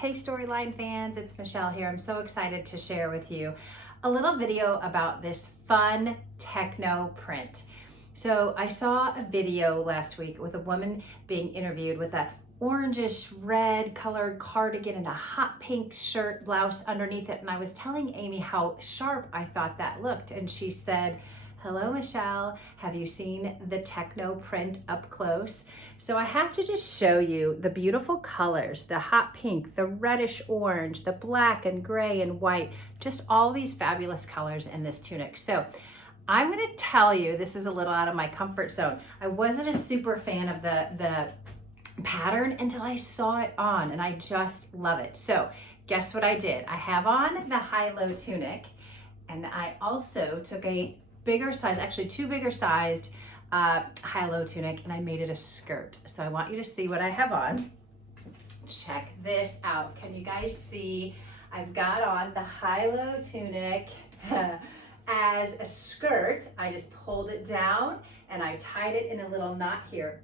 Hey Storyline fans, it's Michelle here. I'm so excited to share with you a little video about this fun techno print. So I saw a video last week with a woman being interviewed with a orangish red colored cardigan and a hot pink shirt blouse underneath it, and I was telling Amy how sharp I thought that looked, and she said, "Hello Michelle, have you seen the techno print up close?" So I have to just show you the beautiful colors, the hot pink, the reddish orange, the black and gray and white, just all these fabulous colors in this tunic. So I'm gonna tell you, this is a little out of my comfort zone. I wasn't a super fan of the pattern until I saw it on, and I just love it. So guess what I did? I have on the HiLo tunic, and I also took a bigger size, actually two bigger sized HiLo tunic, and I made it a skirt. So I want you to see what I have on. Check this out. Can you guys see? I've got on the HiLo tunic as a skirt. I just pulled it down and I tied it in a little knot here.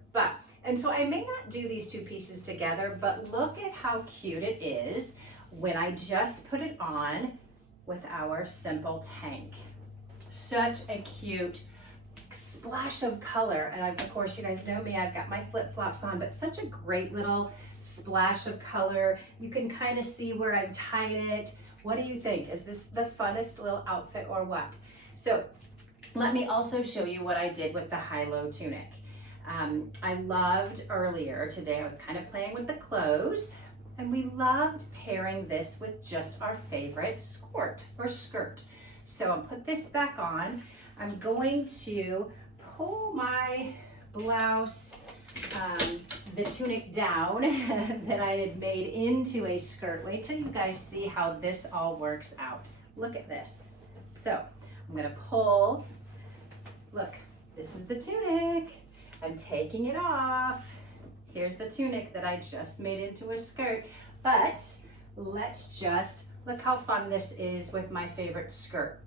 And so I may not do these two pieces together, but look at how cute it is when I just put it on with our simple tank. Such a cute splash of color. And of course, you guys know me, I've got my flip-flops on, but such a great little splash of color. You can kind of see where I've tied it. What do you think? Is this the funnest little outfit or what? So let me also show you what I did with the HiLo tunic. I loved earlier today, I was kind of playing with the clothes, and we loved pairing this with just our favorite skirt. So I'll put this back on. I'm going to pull my blouse, the tunic down that I had made into a skirt. Wait till you guys see how this all works out. Look at this. So I'm gonna pull, look, this is the tunic. I'm taking it off. Here's the tunic that I just made into a skirt. But let's just look how fun this is with my favorite skirt.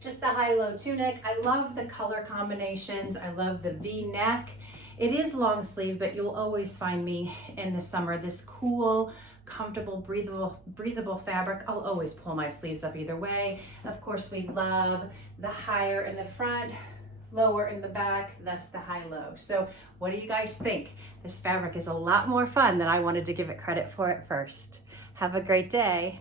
Just the HiLo tunic. I love the color combinations. I love the V-neck. It is long sleeve, but you'll always find me in the summer this cool, comfortable, breathable fabric. I'll always pull my sleeves up either way. Of course, we love the higher in the front, lower in the back, thus the HiLo. So what do you guys think? This fabric is a lot more fun than I wanted to give it credit for at first. Have a great day.